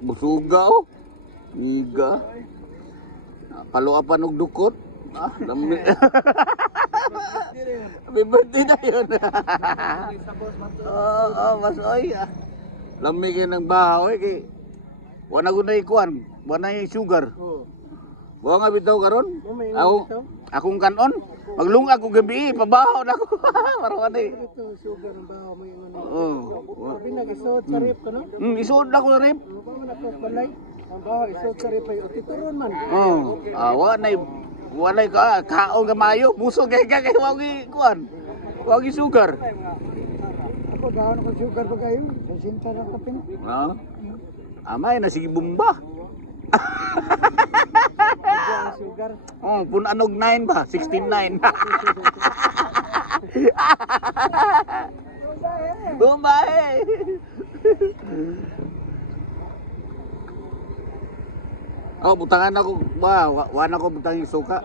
Busugaw. Niga. Paluapan og dukot. Lami. Happy birthday na yun. Masoy. Lami kayo ng bahaw kay wala ko na ikuan. Wala na sugar. Buwa nga bitaw karon. Akong kanon. Maglunga ko gabi, pabaho na ko. Marawan eh. Ito, sugar ang baho mo yung ano. Oo. Isod sa rip ka, no? Isod na ko na rin. Bago na ko balay. Ang baho, isod sa rip ay utituron man. Wala ka, kaon ka mayo. Buso kay wagi kuan. Wagi sugar. Ako, baho na ko sugar ba kayo? Sinta na kapin. Amay na sige bumba. Sugar. Punanog 9 ba? 16-9. Bumbahe. Butangan ako ba? Wala ko butang yung suka.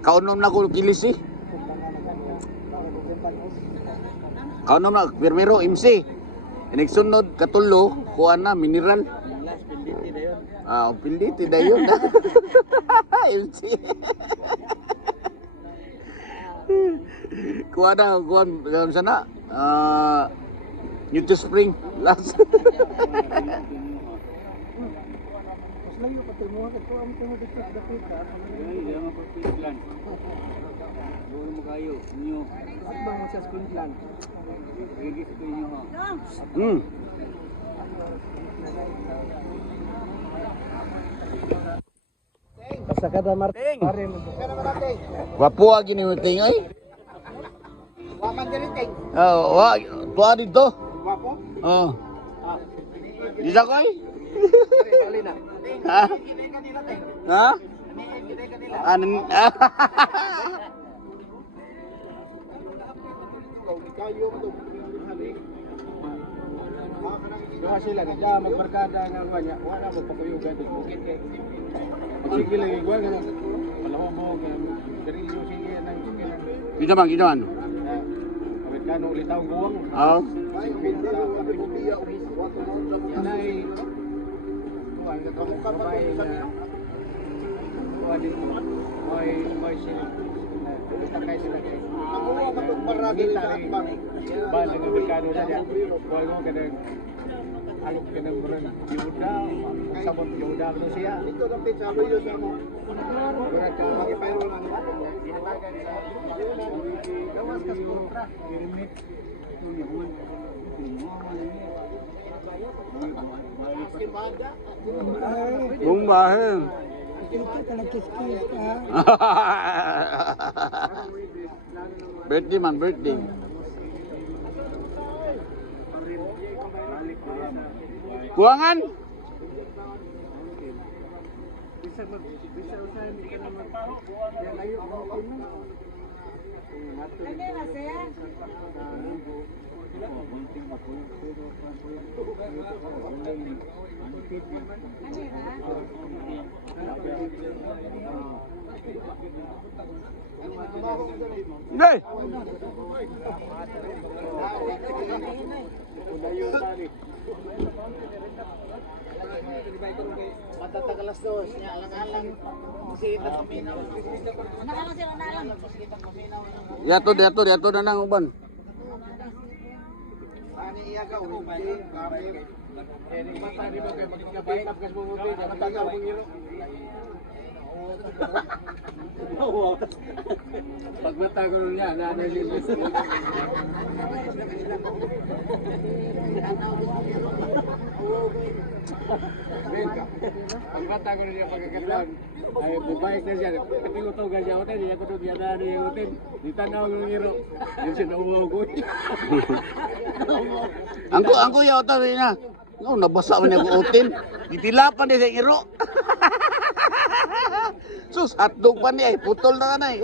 Kaunom na ko kilis eh. Kaunom na, pirmero, MC. Inigsunod, katulo, kuha na, mineral. Pinditi na yun. MC. Kuha sana. Newton Spring. Last. Layo pa tayo mo ito ang temo dito sa dapita. Ay, ang Queensland. Doon mo kayo, niyo. At bang mo sa Queensland? Gigit ko niyo ha. Basta kada Marting. Wapo lagi ni Muting ay. Waman diri ting. Tuwa dito. Wapo? Isa ko ay. Dali na. Ha? Kayo to. Duha sila kaya magbarkada nga wala wala mo pakuyugan dito. Bukit kay. Sige lang igwa nga. Wala mo diri sige nang sige. Kita man. Kawit kano ulit taong guwang. Ay, pindiya Nay. Tuwan ka kamo ka pa may sila. Takay sila. Ako ka magbaragi sa atbang. Ba nga merkado na diyan. Kuha mo kada alok ka ng bulan. Yuda, sabot yuda ko siya. Ito na pizza mo yun mo. Wala ka magipayro lang. Gawas ka kontra. Pirimit. Bumbahe. Birthday. Kuangan. Bisa usaha ni ka naman. Yan ayo ang team. Ano na siya? Hey! Matatagalas dos, niya alang-alang. Masita paminaw. Nakalang siya, nakalang. Yato na nang uban. Ani iya ka ubi. Ini mata di mo kay magkabay pagkas mo ubi, matagal mo ngilo. Pag matagal niya, nanalilis. Pag matagal niya pagkakataon, ay bubayag na siya. Patilutogan siya hotel, niya kutog niya na niya hotel. Di tanaw ng ngiro. Yung sinuwaw ko. Angko ya ota na. Nabasa man ako otin. Gitilapan ni sa iro. Sus, hotdog pa niya, putol na kanay.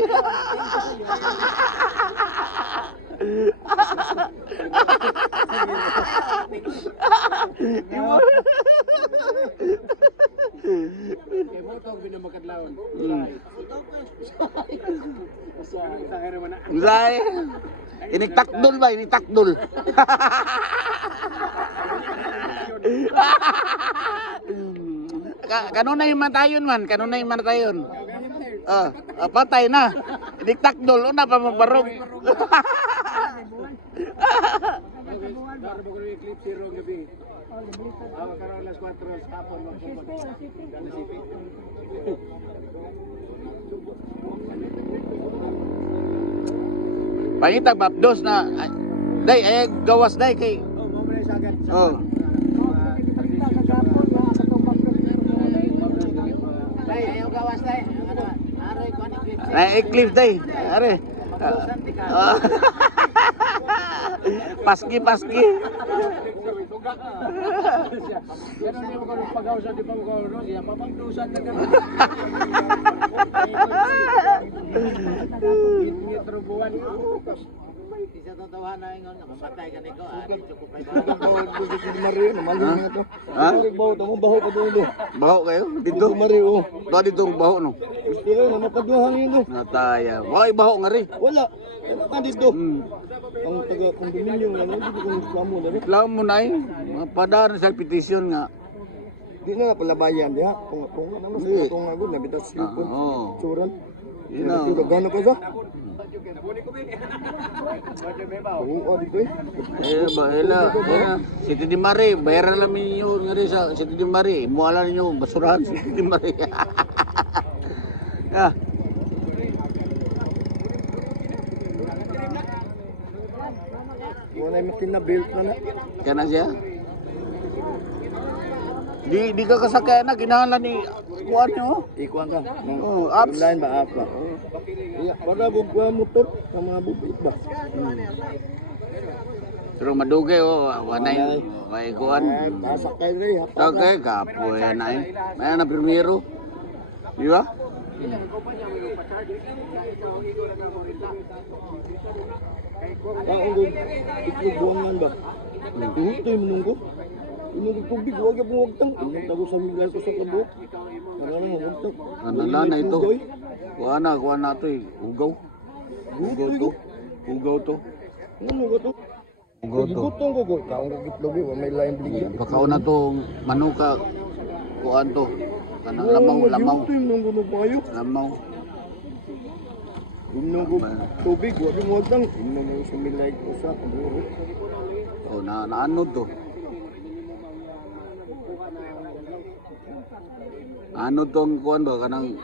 Kaya mo ito ang binamakadlaon. Sa kaya naman na. Zay. Ini takdul ba? Ini takdul. Kanunay matayon man, kanunay matayon. Patay na. Diktakdol na pa mabarog. Para ba kung eclipse zero gabi? Karoon alas 4 sa hapon Pangitag mapdos na day ay gawas day kay mo na sagad. Tay, ayaw gawas tay. Ano? Aroy ko ni eclipse. ay eclipse day. Are. Paski. Yan ang mo ko pag-awsa di pa mo ko no, siya papagdusan na gani. Metro buwan. Isa tatawa na ingon nakamatay ka niko. Dito ko pa. Mario, namalhin nga to. Ha? Baho to mo, baho pa doon. Baho kayo dito. Mario, Dito baho no. gusto ko na makaduhang yun. Nataya. Why baho nga rin. Wala. Ano ka dito? Hmm. Ang taga-condominium nga, hindi ko reklamo na rin. Lang mo na eh. Padaan sa petition nga. Di na palabayan diha. Kung ano mas Hindi. kung agud na bitas sipon. Oo. Suran. Yun na. Ito gano ka sa? Oo, dito eh. Ela. City di Mare, bayaran lang ninyo nga rin sa City di Mare. Muala ninyo basurahan City di Mare. Ah, Wala yung makin na built na na. kana siya. Di ka kasakay na kinahanglan ni kuan nyo. Ikuan ka. Oh, apps. Online ba app ba? Iya, para bugwa motor sa mga bubit ba? Pero madugay wanay kuan. Pasakay rin ha. Okay, kapo yan na eh. May na primero. Di ba? Kaong itlog buwangan ba? Ito yung menunggo. Inunggo tubig, huwag yung huwagtang. Inung tago sa migal ko sa kabot. Karang huwagtang. Nana ito. Kuha na to eh. Ugaw. Ugaw to. Ano ba to? Ugaw to. Gutong ko. Kaong itlog eh, may laing bligya. Bakaw na to manuka. Kuan to. Kanang lamaw. Ito yung menunggo na payo. Lamaw. Inunggo tubig, huwag yung huwagtang. Inunggo sa milay ko sa kabot. Oh, na ano to? Ano tong kuan ba kanang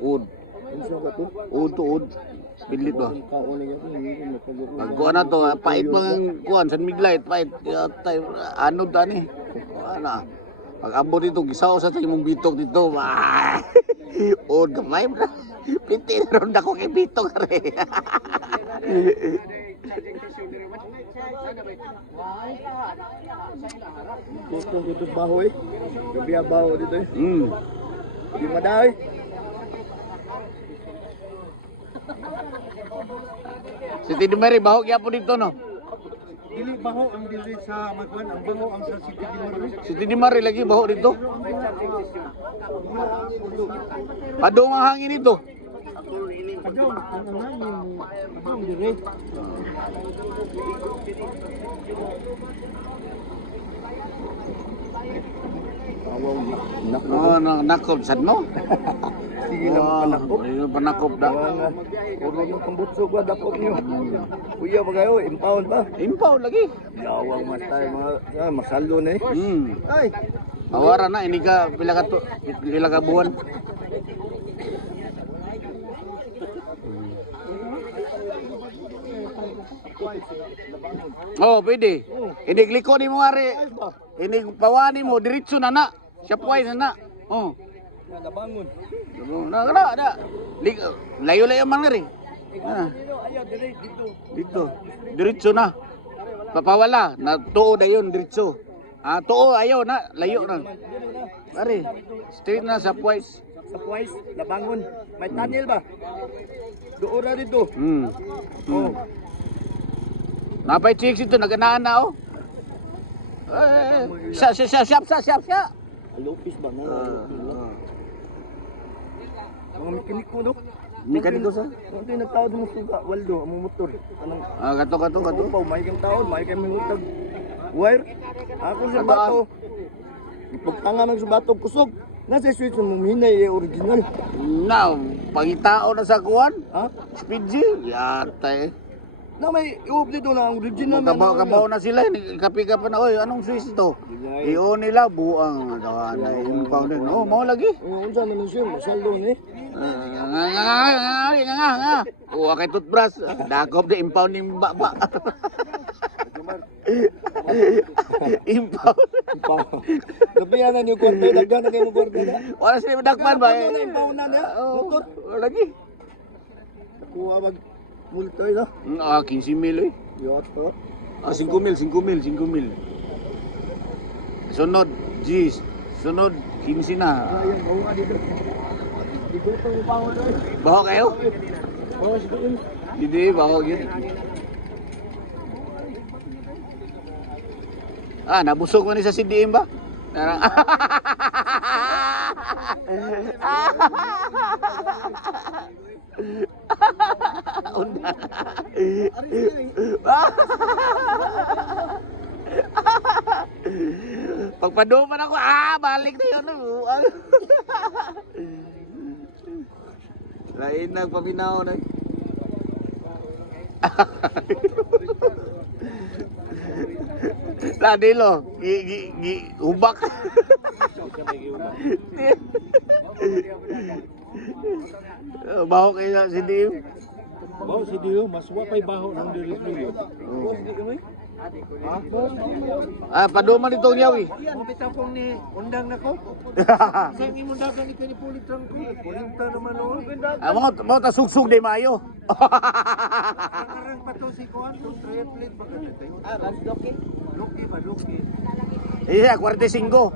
ud? Ano siya ba to? Ud to ud. Pilit ba? Kaon na yan. Hindi ko Pag kuan na to, pait pang kuan sa miglight, pait. Ano tani? Ana. Pag abot dito, gisaw sa imong bitok dito. Ud ka may. Piti ron ako kay bitok re. Gustong ko itong baho eh. Gabi ang baho dito eh. Di maday. Si Tidi Mary, baho kaya po dito no? Dili baho ang dili sa Magwan, ang baho ang sa City di Maro. Si Tidi Mary lagi baho dito? Padong ang hangin dito. Adong, ang hangin mo. Adong dire. Awang nako. Oh, nakob sad no? Sige lang panakop. Ayun panakop da. Huwag na yung pambutso ba dakop nyo. Kuya ba kayo? Impound ba? Impaw lagi. Yawang mas tayo mga masalo na eh. Ay! Awara na ini ka pila ka buwan. Oh, pwede. Hindi kliko ni mo ari. Hindi pawani mo diretso na na. Shopwise na na. Oh. Nabangon. Na. Layo-layo man rin. Ayaw, dire dito. Dito. Diretso na. Papawala. Na tuo na yun, diretso. Tuo, ayaw na. Layo na. Ari, straight na sa Pwais. Sa Pwais, Labangon. May tunnel ba? Doon na dito. Oh. Napay chicks ito, naganaan na oh. Siya. Alupis ba? Mga mekaniko no? Mekaniko sa? Kung ito yung nagtawad mo suga, Waldo, ang motor. Anong Kato. upaw, may kang tawad, may kang mahutag. Wire? Ako sa Kato, bato. Pagtanga man sa batog kusog. Nasa switch mo hinay original. Na, pangitao na sa kuwan. Ha? Speedgy. Yata eh. Na may i-update doon ang original man. Kabaw na sila. Kapi ka pa na. Oy, anong Swiss ito? Iyo nila, buang. Na-impound din. Oh, mau lagi. Unsa man siya, saldo ni. Nga. Oh, kay toothbrush. Dakop na impound ng baba. Impound. Gabihan na niyo kwarta, daghan na kayo mo kwarta na. Wala sila madakpan ba? Ano na impound na niya? Motor. Lagi. Kuha mag multo ito. 15,000 eh. Yoto. 5,000. Sunod, G's. Sunod, 15 na. Ayan, bawa dito. Dito itong bawa na eh. Baho kayo? Bawa sa doon. Hindi, baho yun. Nabusog mo ni sa CDM ba? Narang... Unda. Pagpaduman ako, balik na yun. Lain nagpaminaw na. Ladilo, ubak. Baho kayo sa CDM. Baho si Dio, mas wapay baho ng diri-diri. Paduman itong yawi. Yan, kita pong ni undang na ko. Sa imong dagan ito ni Pulitran ko. Pulinta naman o. Mga tasugsug di mayo. Karang pa to si Kuan, triathlete ba ka Loki? Loki ba, Loki? Iya, 45.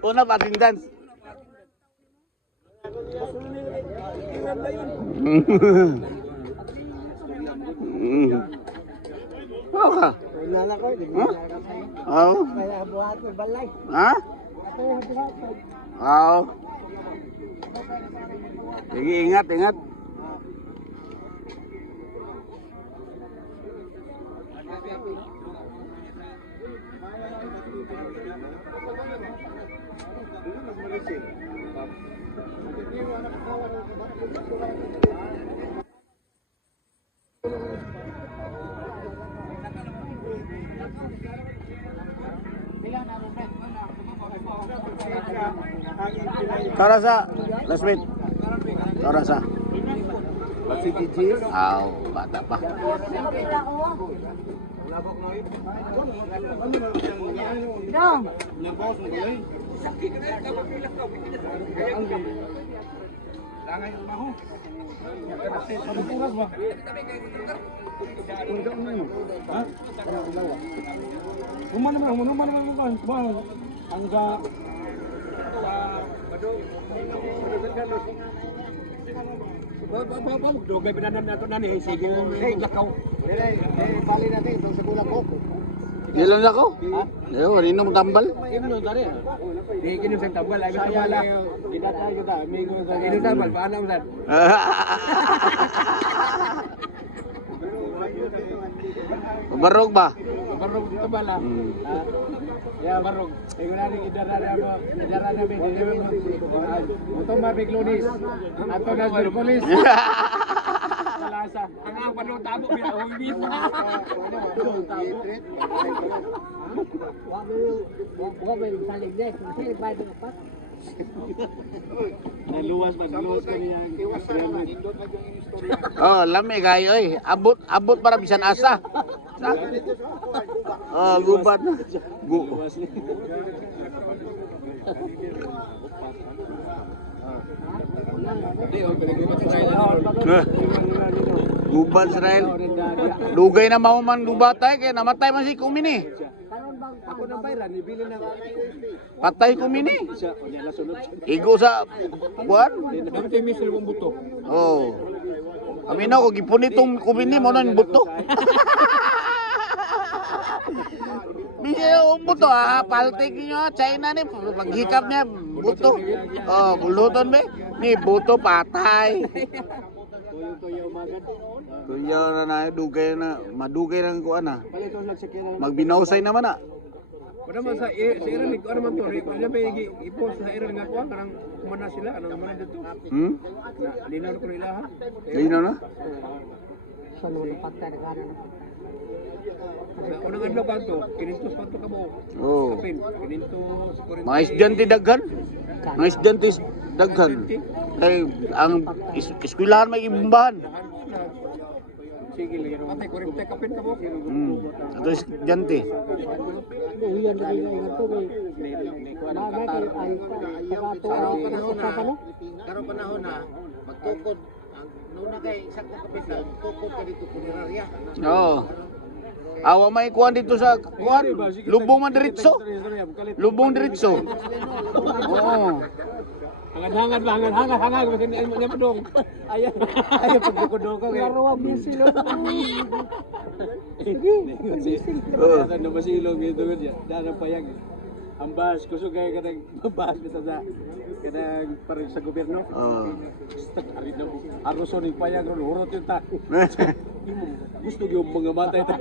Una pating dance. Okay. Nana ko, di Huh? Oo. kaya buhat ko balay. Ha? Kaya buhat ko. Oo. Sige, ingat. Karasa, last week. Karasa. Si Gigi. Aw, bata pa. Dong. Dugay pinanan nato nani sige lakaw. Bali natin ito sa bulang ko. Ilan ako? Yo, rinong tambal. Imno tare. Di kini sa tambal ay tambal. Dinata kita amigo sa ini tambal paano man. Barog ba? Barog tambal ah. Ya barog. Ego na ni idara na mo. Idara na big dili mo. Uto mabig lunis. Ato na sa polis. Malasa. Ang padong tabo bila uwi. Tabo. Naluwas kaniya. Oh, lami kayo eh. Abot para bisan asa. Gubat na. Hindi, pinag-ibat tayo na. Gubat Israel. Dugay na mahuman gubatay kaya namatay man si Kumini. Ako nang bayran, ibili na Patay Kumini. siya. O niya, nasunod siya. Igo sa kuan. Dapat yung mister kong buto. Oh. Kami na ko gipunit tong Kumini mo nang buto. Bisa buto paltik niyo China ni paghikap niya buto. Oh, buluton be. Ni buto patay. Tuyo umagat. Kuya na na dugay na madugay ng kuan na. Palito nagsakyan. Magbinausay naman na. Wala man sa Iran, ano naman to, wala ba i-post sa Iran nga kuha, karang kumana sila, anong kumana dito? Hmm? Linaw ko nila ha? Lino na? Sa unang adlaw ba ito? Kinintos pa ito ka mo? Oh. Kapin, kinintos, Mga estudyante daghan. Mga estudyante daghan. Kay ang eskwelahan may ibumbahan. Sige, lagi naman. Ate, kurimte kapin ka mo? Ato estudyante. Karong panahon na magtukod ang nuna kay isang kapital tukod ka dito punerarya. Oo. Awa may kuan dito sa kuan. Lubong man diretso. Lubong diretso. Oo. Hangad-hangad ba? Hangad-hangad. Niya pa dong. Ayaw. Ayaw pagkukudong ka. Laruang bisilo. Sige. Ano ba silong ito ka dyan? Daan ang payag. Ang bahas. Kusog kaya ka nag-bahas kita sa kanang parang sa gobyerno. Oo. Aruson yung payag ron. Urot yung ta. Gusto yung mga matay ta.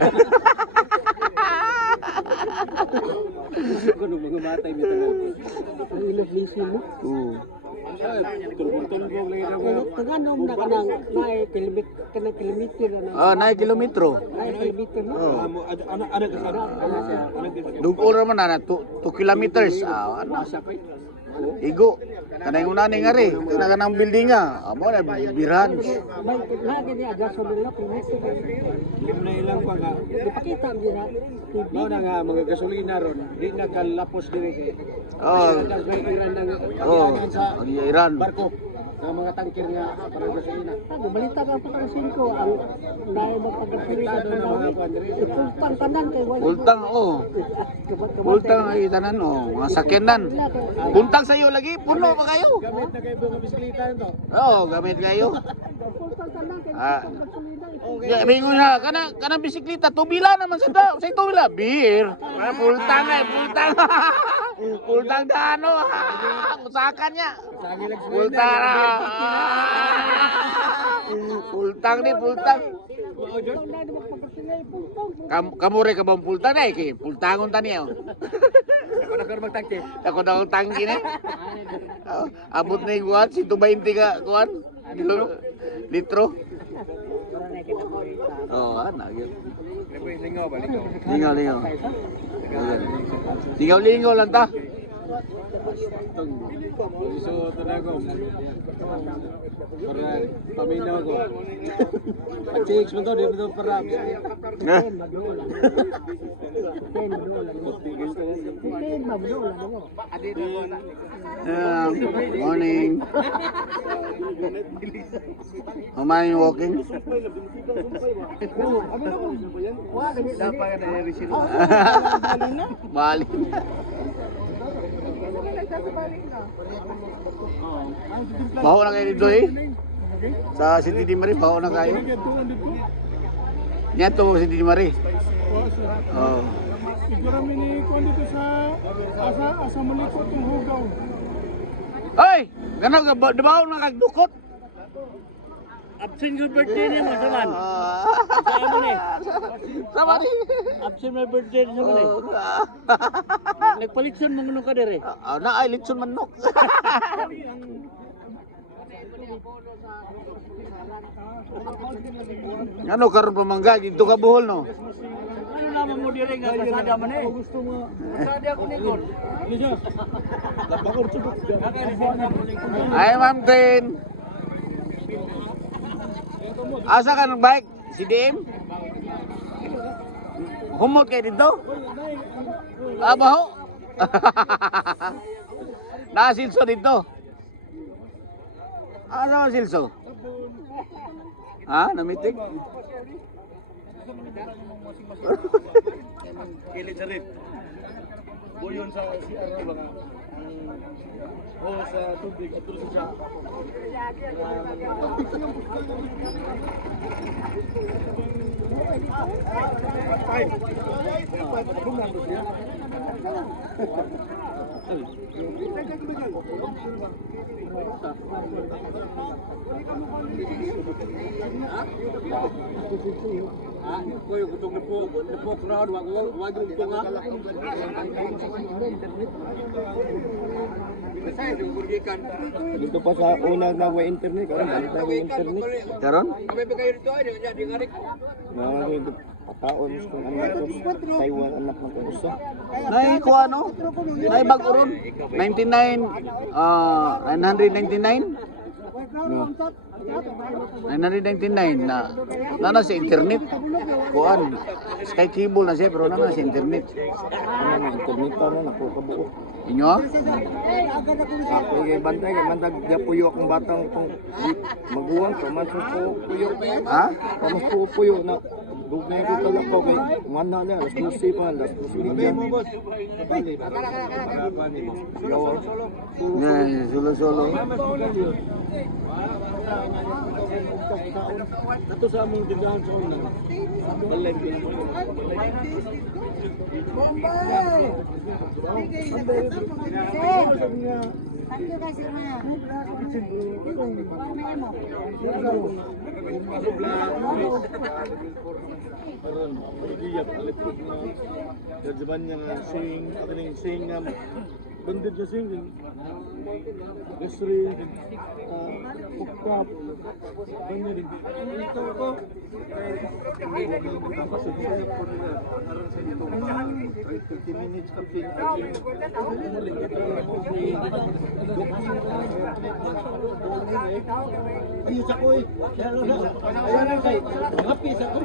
Gusto ko nung mga matay nito. Ang ilag lisin mo? Oo. Tulbog-tulbog lagi na mo. Tanganom na kanang kilometer na Ah, na kilometro. kilometer na. Oo. Ano ka sana? Dugo naman na 2 kilometers. Ah, ano? Igo. Kanang una ni ngari, kanang building nga. Amo na biran. May lagi niya agaso nila kilometer. Lim na ilang pa nga. Ipakita ang dira. Mao na nga mga gasolina ron, di na kalapos diri kay. Oh. Tapos may iran ng Oh, agianan sa ang Iran. barko ng mga tangkir nga para gasolina. Ano balita ka pa kasi ko ang dahil magpagasolina sa Palawi. Ipultang tanan kay wala. Ultang oh. Ultang ay tanan oh, mga sakyanan. Puntang sa iyo lagi, puno pa kayo. Gamit na kayo mga bisikleta nito. Oo, gamit kayo. Ipultang tanan kay Ah. gasolina. Ya, bingo na kana bisikleta, tubila naman sa daw. Sa tubila, beer. Pultang eh, pultang. Pultang na ano, usakan niya. Pultang. Pultang ni pultang. Kamure ka bang pultang na eh, pultangon tani oh. Ako na karon magtangke. Ako na ang tangki na. Abot na yung kuwan, 120 ka kuwan. Litro. Oo, yun. Lepoy lingaw balik ko. Lingaw, lingaw. Lingaw lang ta. So tanago. Para paminaw ko. Chicks mo to, di mo to para. Morning. Kumain yung walking? Balik. Baho na kayo dito eh. Sa City Di Marie, baho na kayo. Yan to, City Di Marie. Oh. Siguro mini ko dito sa asa malikot yung hugaw. Hoy! Gano'n ka ba? Di ba ako nakagdukot? Absent yung birthday niya mo saman. Sama ni? Sama ni? Absent my birthday niya saman eh. Nagpalitson mo nung ka dire. Na ay litson manok. Ano karon pamangga dito ka buhol no? Ano naman mo dire nga kasada man eh. Gusto mo. Kasada ako ni God. Ay Ma'am Tin. Asa ka ng bike? Si Dim? Humot kayo dito? Abaho? Nakasilso dito? Ano ang silso? Ha? Namitig? Kilid sa rin. Buyon sa CR na mga o sa tubig at tulad siya. Koy kutong nipo crowd wag yung tunga. Saya yung kurgikan. Dito pa sa unang na way internet, karon balik na way internet. Karon? Kami ba kayo dito ay di ngarik. Pataon kung anak ko, Taiwan anak ng kusa. Nay ko ano? Nay bag-uron. 999 na sa internet. Kuan. Sky cable na siya pero na sa internet. Ano internet pa na napukabuo. Inyo? Ako yung bantay, kaya man puyo akong batang itong maguwang, kaman sa puyo. Ha? Kamas po puyo na dugay ko talak ko kay mana na, alas 12 pa, alas 12 mo boss. Solo-solo. Ato sa among digaan sa una. Balay din. Thank you guys, Irma. Karon pagiyap alit ko na terjemahan yang sing aking sing bandit na sing gasri pukpap banyak din ito ko minutes kapin ayo sa koy ayan kay happy sa ko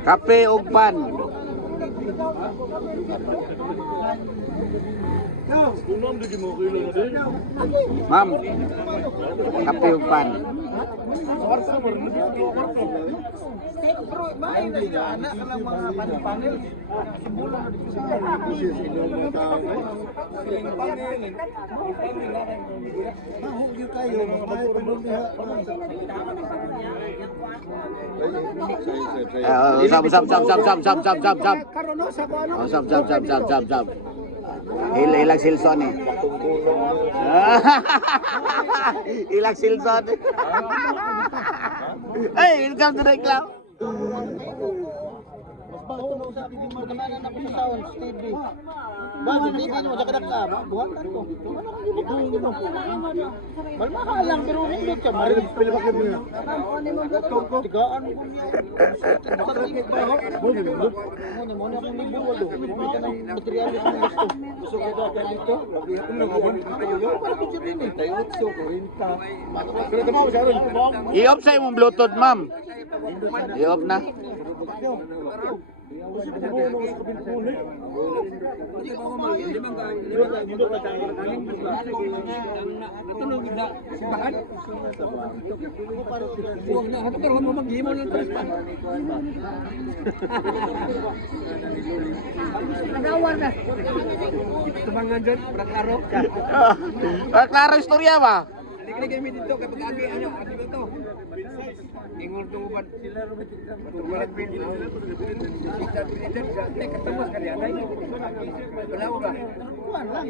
Kape ug pan. Unam di mo kilo na din. Ma'am. Kape ug pan. Sap. Ilag silson eh. Ilag silson. Hey, welcome to the club. Baho mo sa akin mo kananan na sa sound TV. Ba di mo jakadak ka, buwan ko. Ibu mo. Mal makalang pero hindi ka mari pila ka niya. Tigaan mo. Mo na akong libo do. Mo ka ng material ng gusto. Gusto ko da dito. Lagi ako nang abon kayo. Para ko din ni tayo so 40. Pero tama sa ron. I-off sa imong Bluetooth, ma'am. I-off na. Nagawar na. Tumangan dyan, para klaro. Klaro istorya ba? Hindi kami dito kapag agi ano, ano ba to? Ingon to uban sila ro bitik. Walang pili sila to. Kita pinit sa katamos kanya nay. Wala ba? Kuan lang.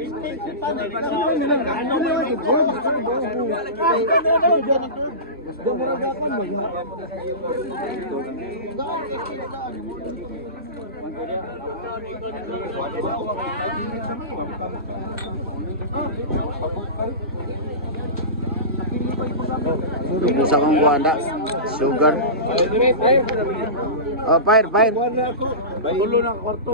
Sa kong kuhanda. Sugar. Oh, fire. Ulo ng kwarto.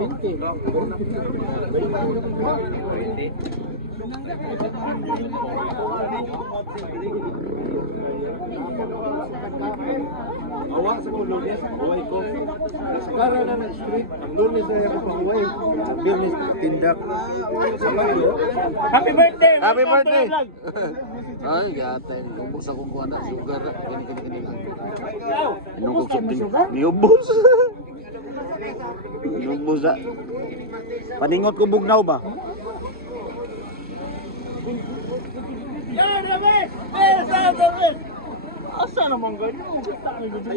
Awa sa kong lunes, buhay ko. Para na ng street, ang lunes na ako pang-uwi. Ang business, tindak. Happy birthday! Happy birthday! Ay, gatay. Ubus akong kuha na sugar. Kini. Inubos ka mo sugar? Niubos. Inubos ah. Paningot ko bugnaw ba? Yan, Rames! Eh, saan Rames? Asa naman ganyan? Basta ang gusto.